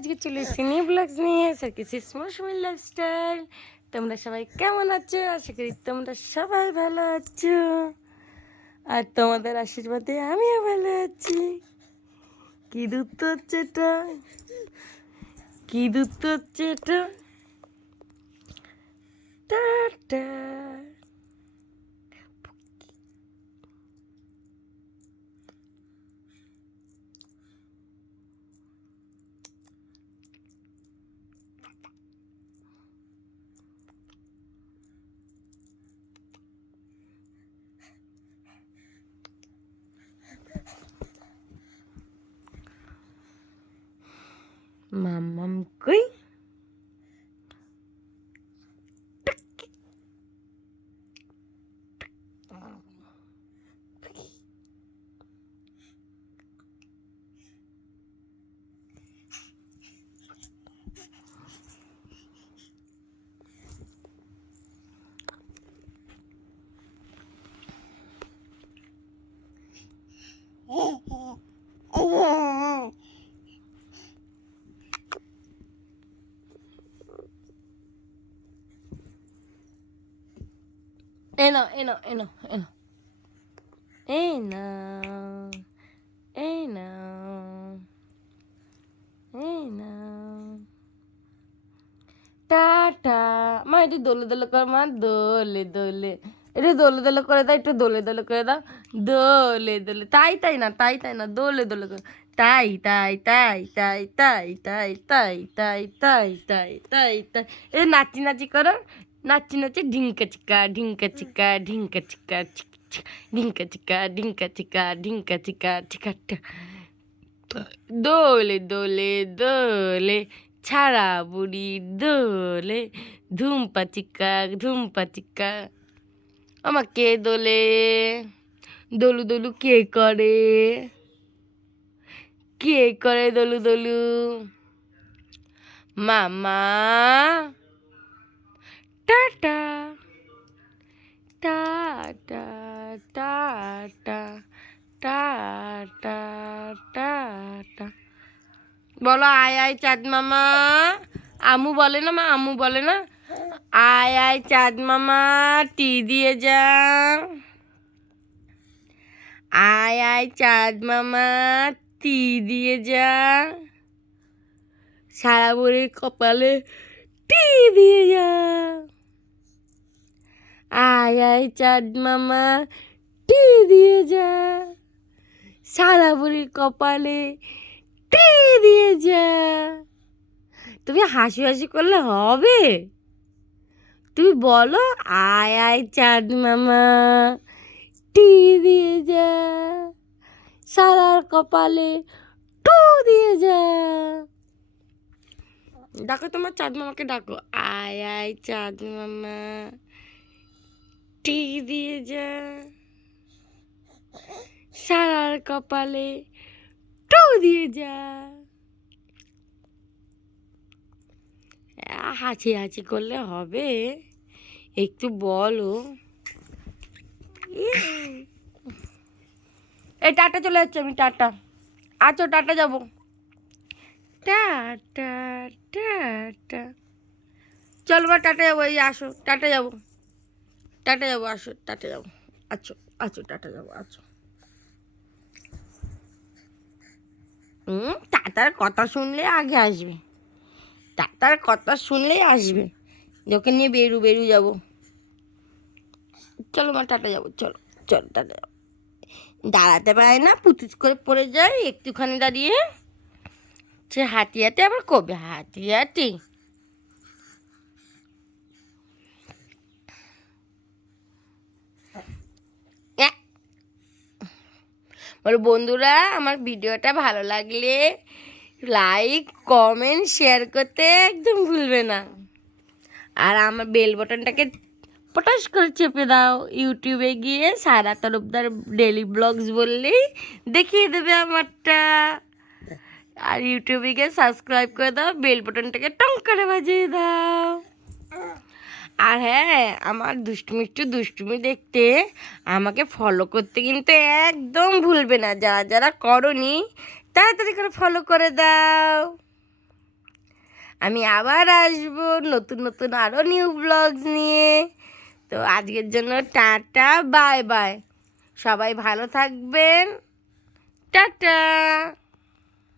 আজকে চলে এসেছি নিউ ব্লগস নিয়ে সার্কিসিস মৌসুমী লাইফস্টাইল। তোমরা সবাই কেমন আছো? আশা করি তোমরা সবাই ভালো আছো, আর তোমাদের আশীর্বাদে আমিও ভালো আছি। কি দুধ হচ্ছে এটা, কি দুধ হচ্ছে এটা। টাটা। মাম্মাম কই? এনো এনো এনো এনো এনো এনো এনো। টাটা। মা একটু দোলে দোলে কর, মা দোলে দোলে, একটু দোলে দোলে করে দাও, একটু দোলে দোলে করে দাও, দোলে দোলে। তাই তাই না, তাই তাই না, দোলে দোলে করে। তাই তাই তাই তাই তাই তাই তাই তাই তাই তাই তাই তাই। এই নাচি নাচি করো, নাচি নাচি ঢিঙ্কা চিকা ঢিঙ্কা চিকা ঢিঙ্কা চিকা ঢিঙ্কা চিকা ঢিঙ্কা চিকা ঢিঙ্কা চিকা চিকা। দোলে দোলে দোলে ছাড়া বুড়ি দোলে, ধুমপা চিকা ধুমপা চিকা। আমাকে দোলে, দোলু দোলু কে করে, কে করে দোলু দোলু? মামা। Tata tata tata tata tata. বলো আয় আয় চাঁদ মামা। আমু বলে না মা, আমু বলে না? আয় আয় চাঁদ মামা, টি দিয়ে যা। আয় আয় চাঁদ মামা, টি দিয়ে যা। সারা ভোরের কপালে টি দিয়ে যা। আয় আয় চাঁদ মামা, টি দিয়ে যা। সারা ভোরের কপালে টি দিয়ে যা। তুমি হাসি হাসি করলে হবে? তুমি বলো আয় আয় চাঁদ মামা, টি দিয়ে যা। সারার কপালে টু দিয়ে যা। ডাকো তোমার চাঁদ মামাকে, ডাকো আয় আয় চাঁদ মামা, টি দিয়ে যা। সারার কপালে টু দিয়ে যা। হাসি হাসি করলে হবে? একটু বলো। এই টাটা চলে যাচ্ছে, আমি টাটা। আচ্ছা টাটা যাবো, টাটা টাটা। চলো বা টাটা যাবো, এই আসো টাটা যাবো, টাটা যাবো, আসো টাটা যাবো, আচ্ছা আচ্ছা টাটা যাবো, আচ্ছা। টাটার কথা শুনলে আগে আসবে, টাটার কথা শুনলেই আসবে, ওকে নিয়ে বেরু বেরু যাবো। চলো মা টাটা যাবো, চলো চলো টাটা যাবো। দাঁড়াতে পারে না, পুতুচ করে পড়ে যায় একটুখানি দাঁড়িয়ে। সে হাঁটি হাঁটি আবার কবে হাঁটি হাঁটি। বলো বন্ধুরা, আমার ভিডিওটা ভালো লাগলে লাইক কমেন্ট শেয়ার করতে একদম ভুলবে না। আর আমার বেল বাটনটাকে পটাশ করে চেপে দাও। ইউটিউবে গিয়ে সারা তরফদার ডেলি ব্লগস বললেই দেখিয়ে দেবে আমারটা। আর ইউটিউবে গিয়ে সাবস্ক্রাইব করে দাও, বেল বাটনটাকে টং করে বাজিয়ে দাও। আর হ্যাঁ, আমার দুষ্টুমি দেখতে আমাকে ফলো করতে কিন্তু একদম ভুলবে না। যারা যারা করনি তাড়াতাড়ি করে ফলো করে দাও। আমি আবার আসবো নতুন নতুন আরও নিউ ব্লগস নিয়ে। তো আজকের জন্য টাটা, বাই বাই। সবাই ভালো থাকবেন, টাটা।